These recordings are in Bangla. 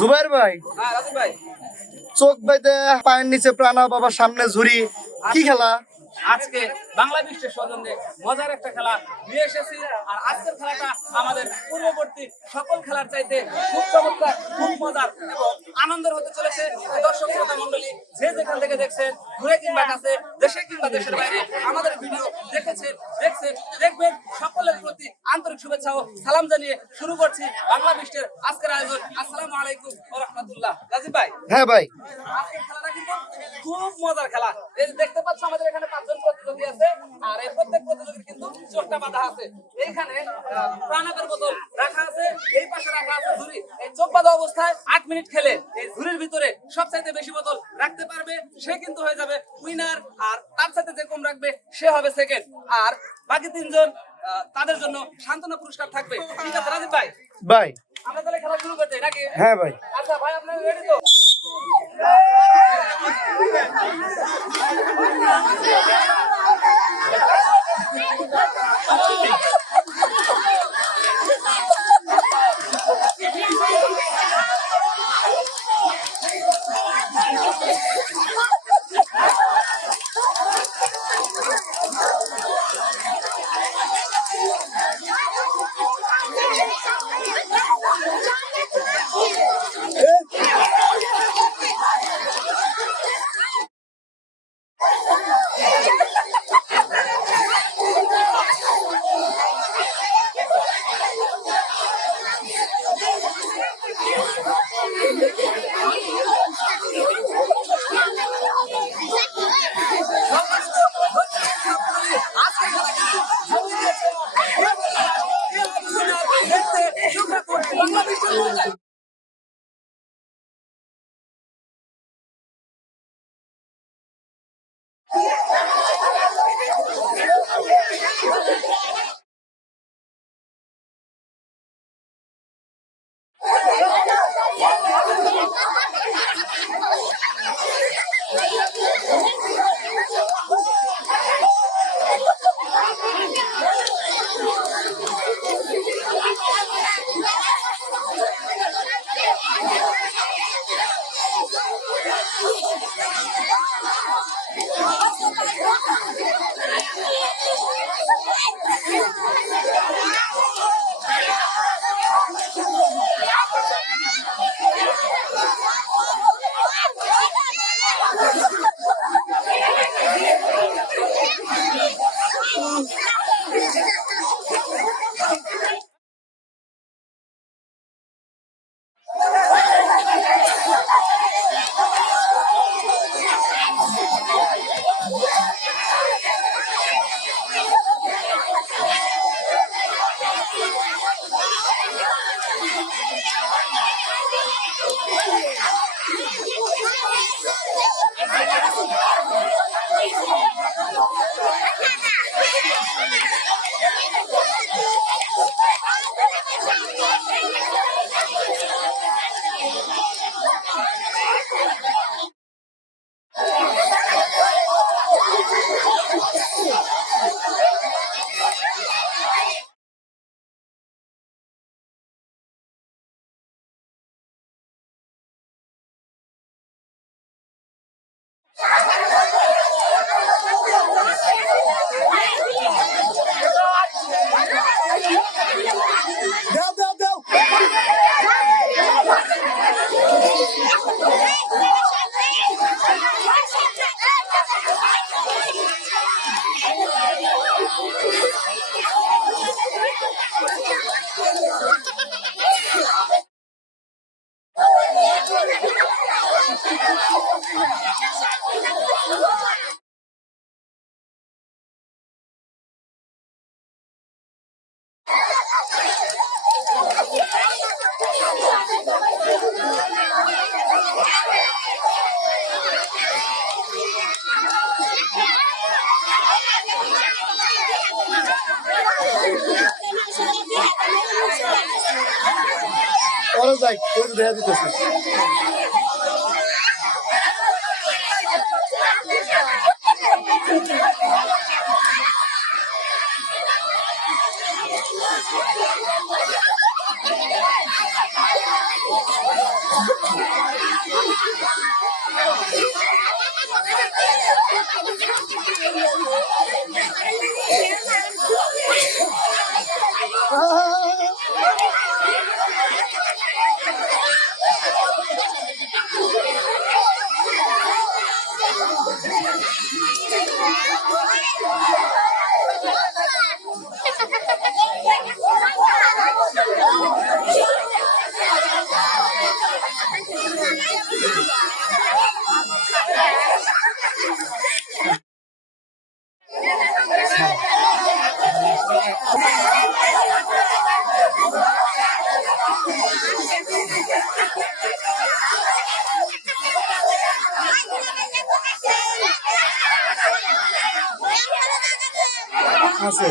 জুবাইর ভাই, হ্যাঁ রাজীব ভাই, চোখ বাইতে পায়ের নিচে প্রাণা, বাবার সামনে ঝুরি, কি খেলা? আজকে বাংলা বিশ্বের সৌজন্যে মজার একটা খেলা নিয়ে এসেছি। আর আজকের খেলাটা আমাদের পূর্ববর্তী সকল খেলার চাইতে খুব চমৎকার, খুব মজার এবং আনন্দের হতে চলেছে। দর্শক শ্রোতা মন্ডলী যে যেখান থেকে দেখছেন, দূরে কিংবা কাছে, দেশে কিংবা দেশের বাইরে আমাদের ভিডিও দেখছেন, দেখবেন, সকলের প্রতি আন্তরিক শুভেচ্ছা ও সালাম জানিয়ে শুরু করছি বাংলা বিশ্বের আজকের আয়োজন। আসসালামু আলাইকুম ওয়া রাহমাতুল্লাহ। রাজীব ভাই, হ্যাঁ ভাই, আজকের খেলাটা কিন্তু খুব মজার খেলা। এই যে দেখতে পাচ্ছ আমাদের এখানে 5 জন প্রতিযোগী আছে, আর এই প্রত্যেক প্রতিযোগীর কিন্তু চোখটা বাঁধা আছে। এইখানে প্রাণাবের বোতল রাখা আছে, এই পাশে রাখা আছে ঝুড়ি। এই চোখ বাঁধা অবস্থায় 8 মিনিট খেলে এই ঝুড়ির ভিতরে সবচাইতে বেশি বোতল রাখতে পারবে সে কিন্তু হয়ে যাবে উইনার, আর তার সাথে যে কম রাখবে সে হবে সেকেন্ড। আর বাকি 3 জন তাদের জন্য সান্ত্বনা পুরস্কার থাকবে। ঠিক আছে রাজীব ভাই, ভাই, আমরা তাহলে খেলা শুরু করতে নাকি? হ্যাঁ ভাই। আচ্ছা ভাই, আপনারা রেডি তো? দাও দাও দাও। ওরা যাই, ওই দেখা দিতেছে। আছে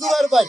জুয়ার ভাই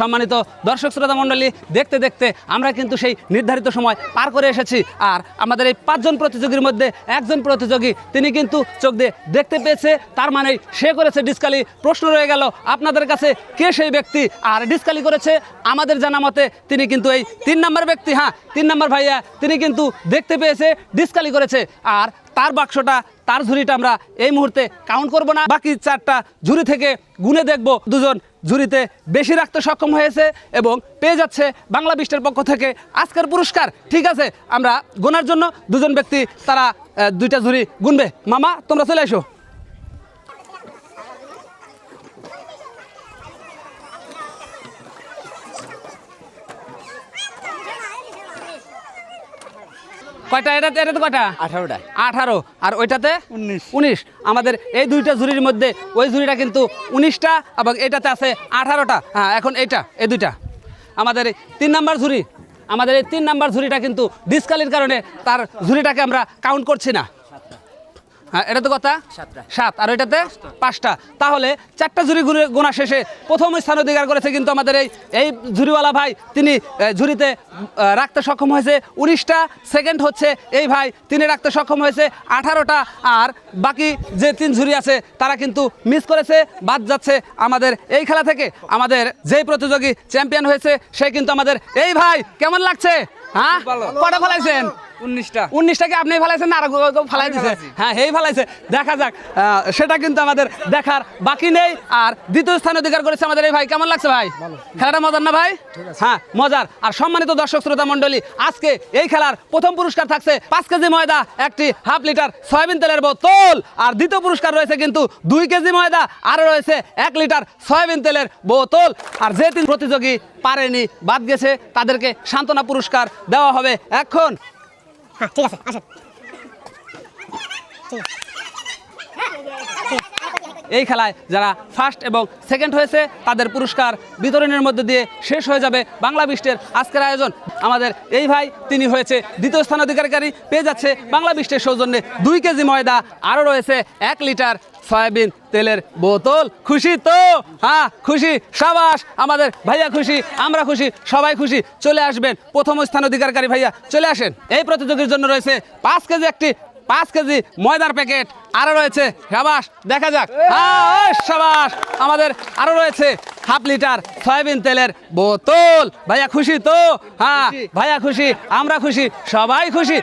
সম্মানিত দর্শক শ্রোতা মণ্ডলী, দেখতে দেখতে আমরা কিন্তু সেই নির্ধারিত সময় পার করে এসেছি। আর আমাদের এই 5 জন প্রতিযোগীর মধ্যে একজন প্রতিযোগী তিনি কিন্তু চোখ দিয়ে দেখতে পেয়েছে, তার মানে সে করেছে ডিসকালি। প্রশ্ন রয়ে গেল আপনাদের কাছে, কে সেই ব্যক্তি আর ডিসকালি করেছে? আমাদের জানা মতে তিনি কিন্তু এই 3 নম্বর ব্যক্তি, হ্যাঁ 3 নম্বর ভাইয়া, তিনি কিন্তু দেখতে পেয়েছে, ডিসকালি করেছে। আর তার বাক্সটা, তার ঝুড়িটা আমরা এই মুহূর্তে কাউন্ট করব না, বাকি 4টা ঝুড়ি থেকে গুনে দেখব দুজন ঝুড়িতে বেশি রাখতে সক্ষম হয়েছে এবং পেয়ে যাচ্ছে বাংলা বিস্টের পক্ষ থেকে আজকের পুরস্কার। ঠিক আছে, আমরা গোনার জন্য দুজন ব্যক্তি তারা 2টা ঝুড়ি গুনবে। মামা তোমরা চলে এসো। কয়টা? এটাতে কয়টা? 18টা। 18 আর ওইটাতে 19। আমাদের এই 2টা ঝুড়ির মধ্যে ওই ঝুড়িটা কিন্তু 19টা এবং এটাতে আছে 18টা। হ্যাঁ, এখন এইটা, এই 2টা আমাদের 3 নাম্বার ঝুড়ি। আমাদের এই 3 নাম্বার ঝুড়িটা কিন্তু ডিসকালির কারণে তার ঝুড়িটাকে আমরা কাউন্ট করছি না। হ্যাঁ, এটা তো কথা 7 আর ওইটাতে 5টা। তাহলে 4টা ঝুড়ি গোনা শেষে প্রথম স্থান অধিকার করেছে কিন্তু আমাদের এই ঝুড়িওয়ালা ভাই। তিনি ঝুড়িতে রাখতে সক্ষম হয়েছে 19টা। সেকেন্ড হচ্ছে এই ভাই, তিনি রাখতে সক্ষম হয়েছে 18টা। আর বাকি যে 3 ঝুড়ি আছে তারা কিন্তু মিস করেছে, বাদ যাচ্ছে আমাদের এই খেলা থেকে। আমাদের যেই প্রতিযোগী চ্যাম্পিয়ন হয়েছে সে কিন্তু আমাদের এই ভাই। কেমন লাগছে? হ্যাঁ, কটা ফেলাইছেন? 19টাকে আপনি ফেলাইছেন না আর ফেলাই দিছে? হ্যাঁ, এই ফেলাইছে। দেখা যাক, সেটা কিন্তু আমাদের দেখার বাকি নেই। আর দ্বিতীয় স্থান অধিকার করেছে আমাদের এই ভাই। কেমন লাগছে ভাই? খেলাটা মজার না ভাই? হ্যাঁ, মজার। আর সম্মানিত দর্শক শ্রোতা মণ্ডলী, আজকে এই খেলার প্রথম পুরস্কার থাকছে 5 কেজি ময়দা, একটি হাফ লিটার সয়াবিন তেলের বোতল। আর দ্বিতীয় পুরস্কার রয়েছে কিন্তু 2 কেজি ময়দা, আর রয়েছে 1 লিটার সয়াবিন তেলের বোতল। আর যে 3 প্রতিযোগী পারেনি, বাদ গেছে, তাদেরকে সান্ত্বনা পুরস্কার দেওয়া হবে এখন। হ্যাঁ, ঠিক আছে, আসেন। এই খেলায় যারা ফার্স্ট এবং সেকেন্ড হয়েছে তাদের পুরস্কার বিতরণের মধ্যে দিয়ে শেষ হয়ে যাবে বাংলা বিস্টের আজকের আয়োজন। আমাদের এই ভাই তিনি হয়েছে দ্বিতীয় স্থান অধিকারী, পেয়ে যাচ্ছে বাংলা বিস্টের সৌজন্যে 2 কেজি ময়দা, আরও রয়েছে 1 লিটার সয়াবিন তেলের বোতল। খুশি তো? হ্যাঁ, খুশি। সাবাস, আমাদের ভাইয়া খুশি, আমরা খুশি, সবাই খুশি। চলে আসবেন প্রথম স্থান অধিকারী ভাইয়া, চলে আসেন। এই প্রতিযোগীর জন্য রয়েছে 5 কেজি একটি 5 কেজি ময়দার প্যাকেট, আরো রয়েছে সাবাস দেখা যাক, হ্যাঁ সাবাস, আমাদের আরো রয়েছে হাফ লিটার সয়াবিন তেলের বোতল। ভাইয়া খুশি তো? হ্যাঁ ভাইয়া খুশি, আমরা খুশি, সবাই খুশি।